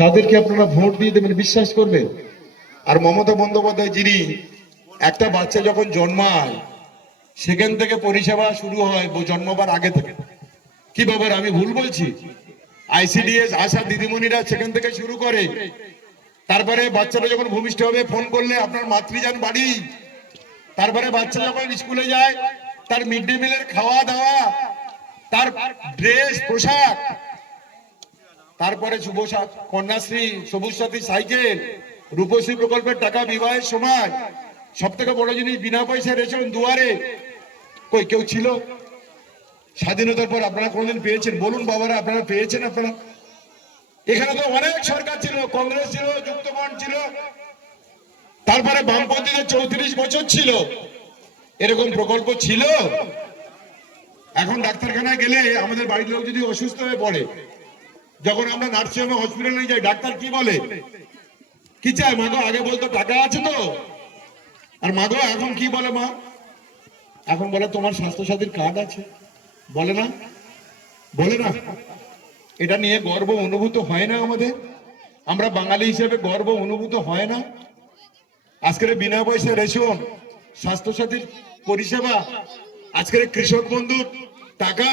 তাদেরকে আপনারা ভোট দিয়ে দেবেন, বিশ্বাস করবেন। আর মমতা বন্দ্যোপাধ্যায় যিনি, একটা বাচ্চা যখন জন্মায় সেখান থেকে পরিষেবা শুরু হয় জন্মবার আগে থেকে। কি ব্যাপার, আমি ভুল বলছি? আইসিডিএস আশা দিদিমণিরা সেখান থেকে শুরু করে। তারপরে বাচ্চাটা যখন ভূমিষ্ঠ হবে ফোন করলে আপনার মাতৃযান বাড়ি। তারপরে বাচ্চা যখন স্কুলে যায় তার মিড ডে মিলের খাওয়া দাওয়া, তার ড্রেস পোশাক, তারপরে যুব কন্যাশ্রী, সবুজ সাথী সাইকেল, রূপশ্রী প্রকল্পের টাকা বিবাহের সময়, সব থেকে বড় জিনিস বিনা পয়সায় রেশন দুয়ারে। কই কেউ ছিল স্বাধীনতার পর? আপনারা কোনদিন পেয়েছেন? বলুন বাবারা, আপনারা পেয়েছেন? আপনারা এখানে তো অনেক সরকার ছিল, কংগ্রেস ছিল, যুক্তফ্রন্ট ছিল, তারপরে বামপন্থীদের 34 বছর ছিল, এরকম প্রকল্প ছিল? এখন ডাক্তারখানায় গেলে আমাদের বাড়ির লোক যদি অসুস্থ হয়ে পড়ে, যখন আমরা নার্সিংহোমে হসপিটালে যাই, ডাক্তার কি বলে? কি চাই মা গো? আগে বলতো টাকা আছে তো। আর মা গো এখন কি বলে মা? এখন বলে তোমার স্বাস্থ্যসাথীর কার্ড আছে। বলে না? বলে না? এটা নিয়ে গর্ব অনুভূত হয় না আমাদের? আমরা বাঙালি হিসেবে গর্ব অনুভূত হয় না? আজকের বিনা পয়সা রেশন, স্বাস্থ্যসাথীর পরিষেবা, আজকের কৃষক বন্ধুর টাকা,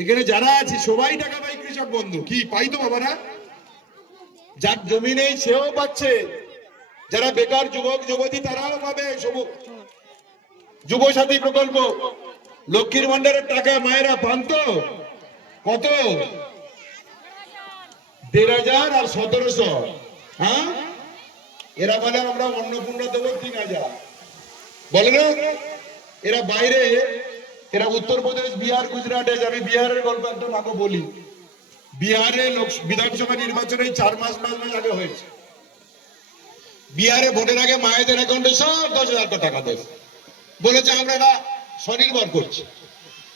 এখানে যারা আছে সবাই টাকা পাই কৃষক বন্ধু। কি পাই তো বাবারা? যার জমি নেই সেও পাচ্ছে, যারা বেকার যুবক যুবতী তারাও পাবে যুব সাথী প্রকল্প, লক্ষ্মীর ভান্ডারের টাকা মায়েরা পান তো। কত? ১,৫০০ আর ১৭০০। হ্যাঁ, এরা বলে আমরা অন্নপূর্ণা দেবো ৩,০০০। বলে না? এরা বাইরে, এরা উত্তরপ্রদেশ, বিহার, গুজরাটে যাবে। বিহারের গল্প একটা মাকে বলি। বিহারে বিধানসভা নির্বাচনে 4 মাস আগে হয়েছে। বিহারে ভোটের আগে মায়েদের অ্যাকাউন্টে সব 10,০০০ টাকা দেবে বলেছে, আমরা এটা স্বনির্ভর করছি।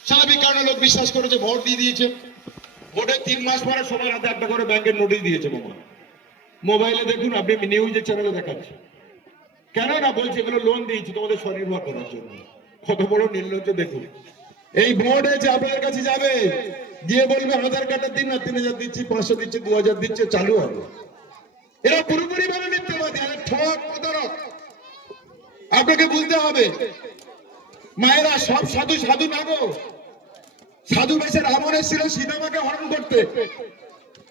স্বাভাবিক কারণে লোক বিশ্বাস করেছে, ভোট দিয়ে দিয়েছে। ভোটের 3 মাস পরে সবার হাতে একটা করে ব্যাংকের নোটিশ দিয়েছে। মোবাইলে দেখুন, আপনি নিউজের চ্যানেলে দেখাচ্ছে। কেন না বলছে এগুলো লোন দিয়েছি তোমাদের স্বনির্ভর করার জন্য। কত বড় নির্লজ্জ দেখুন। এই ভোট এসে আপনাদের কাছে যাবে, দিয়ে বলবে আধার কার্ডের দিন না 3,000 দিচ্ছি, 500 দিচ্ছি, 2,000 দিচ্ছে, চালু হবে। এরা পুরোপুরি ভাবে মিথ্যাবাদী, ঠক প্রতারক। আপনাকে বুঝতে হবে। মায়েরা সব সাধু সাধু না গো। সাধু বেশে রাবণ এসেছিল সীতামাকে হরণ করতে,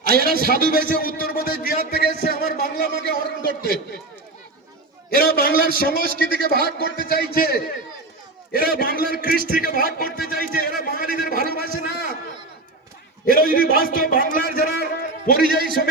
আর এরা সাধু বেশে উত্তরপ্রদেশ বিহার থেকে এসে আমার বাংলা মাকে হরণ করতে। এরা বাংলার সংস্কৃতিকে ভাগ করতে চাইছে, এরা বাংলার কৃষ্টিকে ভাগ করতে চাইছে। এরা বাঙালিদের ভালোবাসে না। এরা যদি বাস্তব বাংলার যারা পরিযায়ী